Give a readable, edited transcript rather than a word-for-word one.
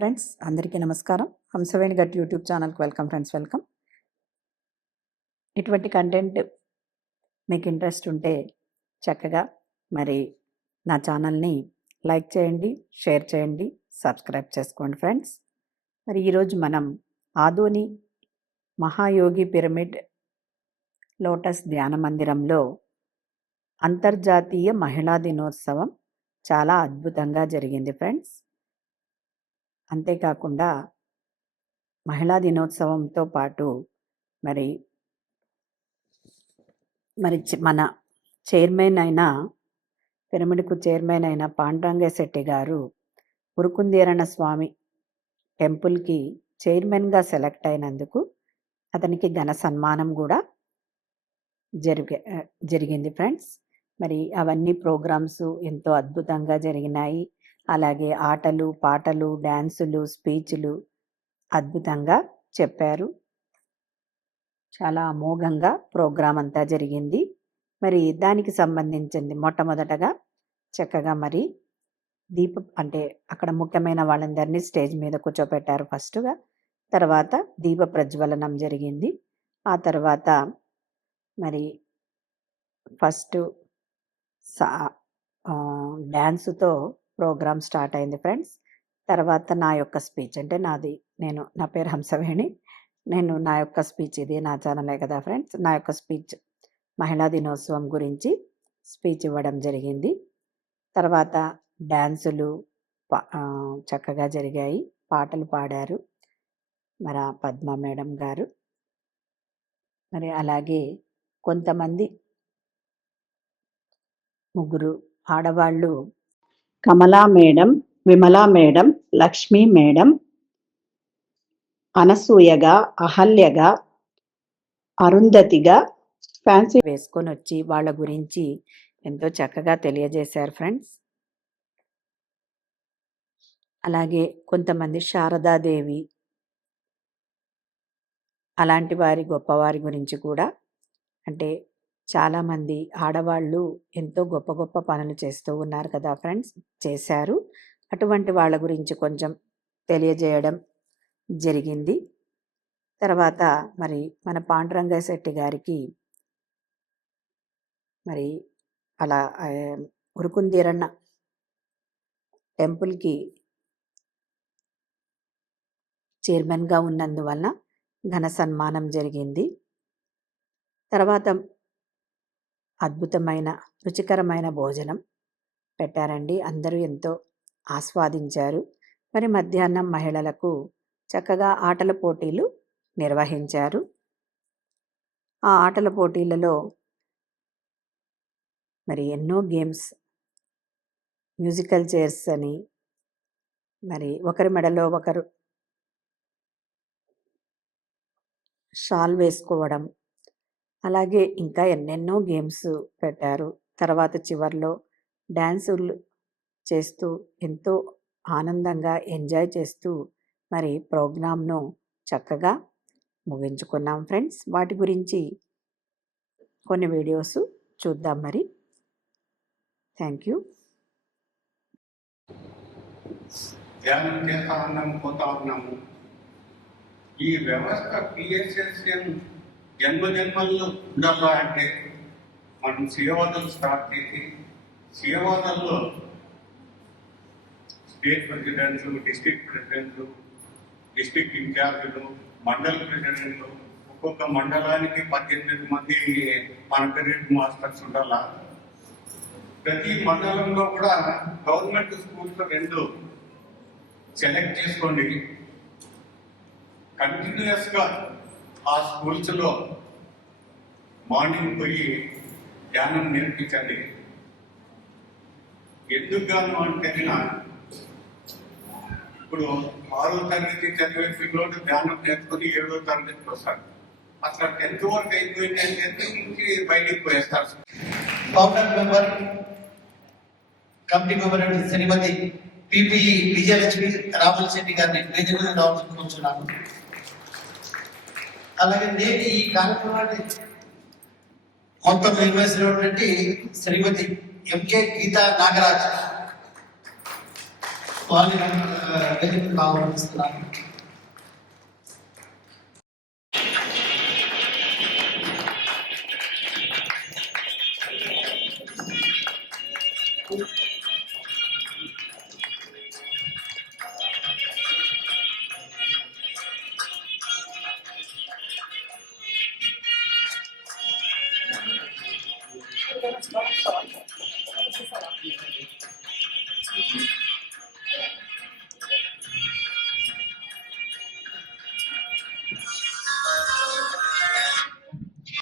Friends అందరికీ నమస్కారం. Hamsaveni gut YouTube ఛానల్కి వెల్కమ్ ఫ్రెండ్స్, వెల్కమ్. ఇటువంటి కంటెంట్ మీకు ఇంట్రెస్ట్ ఉంటే చక్కగా మరి నా ఛానల్ని లైక్ చేయండి, షేర్ చేయండి, సబ్స్క్రైబ్ చేసుకోండి ఫ్రెండ్స్. మరి ఈరోజు మనం ఆదోని మహాయోగి పిరమిడ్ లోటస్ ధ్యాన మందిరంలో అంతర్జాతీయ మహిళా దినోత్సవం చాలా అద్భుతంగా జరిగింది ఫ్రెండ్స్. అంతేకాకుండా మహిళా దినోత్సవంతో పాటు మరి మన చైర్మన్ అయిన పిరమిడ్కు చైర్మన్ అయిన పాండురంగ శెట్టి గారు ఉరుకుందేరణ స్వామి టెంపుల్కి చైర్మన్గా సెలెక్ట్ అయినందుకు అతనికి ఘన సన్మానం కూడా జరిగింది ఫ్రెండ్స్. మరి అవన్నీ ప్రోగ్రామ్స్ ఎంతో అద్భుతంగా జరిగినాయి. అలాగే ఆటలు, పాటలు, డ్యాన్సులు, స్పీచ్లు అద్భుతంగా చెప్పారు. చాలా అమోఘంగా ప్రోగ్రాం అంతా జరిగింది. మరి దానికి సంబంధించింది మొట్టమొదటగా చక్కగా మరి అంటే అక్కడ ముఖ్యమైన వాళ్ళందరినీ స్టేజ్ మీద కూర్చోపెట్టారు ఫస్ట్గా. తర్వాత దీప ప్రజ్వలనం జరిగింది. ఆ తర్వాత మరి ఫస్ట్ డ్యాన్సుతో ప్రోగ్రామ్ స్టార్ట్ అయింది ఫ్రెండ్స్. తర్వాత నా యొక్క స్పీచ్, అంటే నా పేరు హంసవేణి, నా యొక్క స్పీచ్, ఇది నా ఛానలే కదా ఫ్రెండ్స్, నా యొక్క స్పీచ్ మహిళా దినోత్సవం గురించి స్పీచ్ ఇవ్వడం జరిగింది. తర్వాత డ్యాన్సులు చక్కగా జరిగాయి, పాటలు పాడారు మరి పద్మ మేడం గారు. మరి అలాగే కొంతమంది ముగ్గురు ఆడవాళ్ళు, Kamala madam, Vimala madam, Lakshmi madam, అనసూయగా, అహల్యగా, అరుంధతిగా ఫ్యాన్సీ వేసుకొని వచ్చి వాళ్ళ గురించి ఎంతో చక్కగా తెలియజేశారు ఫ్రెండ్స్. అలాగే కొంతమంది శారదాదేవి అలాంటి వారి గొప్పవారి గురించి కూడా, అంటే చాలామంది ఆడవాళ్ళు ఎంతో గొప్ప గొప్ప పనులు చేస్తూ ఉన్నారు కదా ఫ్రెండ్స్, చేశారు. అటువంటి వాళ్ళ గురించి కొంచెం తెలియజేయడం జరిగింది. తర్వాత మరి మన పాండురంగ శెట్టి గారికి మరి అలా ఉరుకుందేరన్న టెంపుల్కి చైర్మన్గా ఉన్నందువలన ఘన సన్మానం జరిగింది. తర్వాత అద్భుతమైన రుచికరమైన భోజనం పెట్టారండి. అందరూ ఎంతో ఆస్వాదించారు. మరి మధ్యాహ్నం మహిళలకు చక్కగా ఆటల పోటీలు నిర్వహించారు. ఆ ఆటల పోటీలలో మరి ఎన్నో గేమ్స్, మ్యూజికల్ చైర్స్ అని, మరి ఒకరి మెడలో ఒకరు షాల్ వేసుకోవడం, అలాగే ఇంకా ఎన్నెన్నో గేమ్స్ పెట్టారు. తర్వాత చివర్లో డ్యాన్సులు చేస్తూ ఎంతో ఆనందంగా ఎంజాయ్ చేస్తూ మరి ప్రోగ్రామ్ను చక్కగా ముగించుకున్నాం ఫ్రెండ్స్. వాటి గురించి కొన్ని వీడియోస్ చూద్దాం మరి. Thank you. ధ్యానం చేస్తా ఉన్నాము, పోతా ఉన్నాము. ఈ వ్యవస్థ పిఎస్ఎస్ఎన్ జన్మజన్మల్లో ఉండాలా అంటే మనం సేవలు స్టార్ట్ చేసి, సేవలలో స్టేట్ ప్రెసిడెంట్లు, డిస్ట్రిక్ట్ ప్రెసిడెంట్లు, డిస్ట్రిక్ట్ ఇన్ఛార్జీలు, మండల ప్రెసిడెంట్లు, ఒక్కొక్క మండలానికి 18 మంది మన పిరమిడ్ మాస్టర్స్ ఉండాలా. ప్రతి మండలంలో కూడా గవర్నమెంట్ స్కూల్స్ 2 సెలెక్ట్ చేసుకోండి. కంటిన్యూస్గా ఆ స్కూల్స్లో మార్నింగ్ పోయి ధ్యానం నేర్పించండి. ఎందుకు గాను అంటే ఇప్పుడు 6వ తరగతి చదివే పిల్లలు ధ్యానం నేర్చుకుని 7వ తరగతికి వస్తారు. అట్లా 10th వరకు అయిపోయింది అంటే 10th నుంచి బయటికి పోయేస్తారు. ఫౌండర్ మెంబర్, కమిటీ మెంబర్ శ్రీమతి పిపిఈ విజయలక్ష్మి రామల్ శెట్టి గారిని వేదికగా రావాలనుకుంటున్నాను. అలాగే నేను ఈ కార్యక్రమాన్ని మొత్తం నిర్వహిస్తున్నటువంటి శ్రీమతి ఎంకే గీతా నాగరాజ్, వాళ్ళని వేదికకు ఆహ్వానిస్తున్నాను.